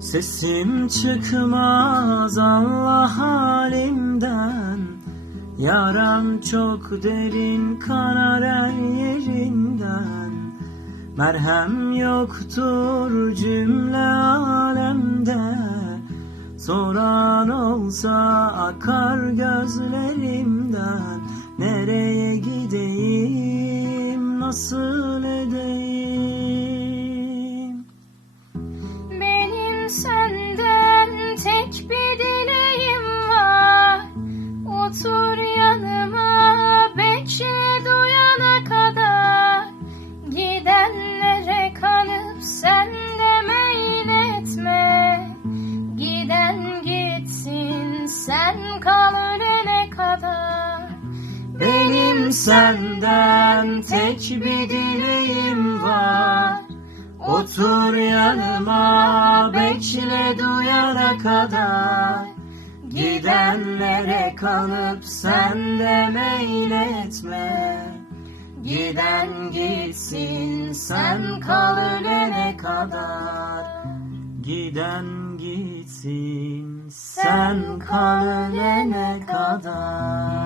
Sesim çıkmaz Allah halimden. Yaram çok derin kanar her yerinden. Merhem yoktur cümle alemde. Soran olsa akar gözlerimden. Nereye gideyim nasıl sen kal ölene kadar Benim senden tek bir dileğim var. Otur yanıma bekle duyana kadar. Gidenlere kalıp sen de meyletme. Giden gitsin sen kal ölene kadar Giden gitsin sen kal ölene kadar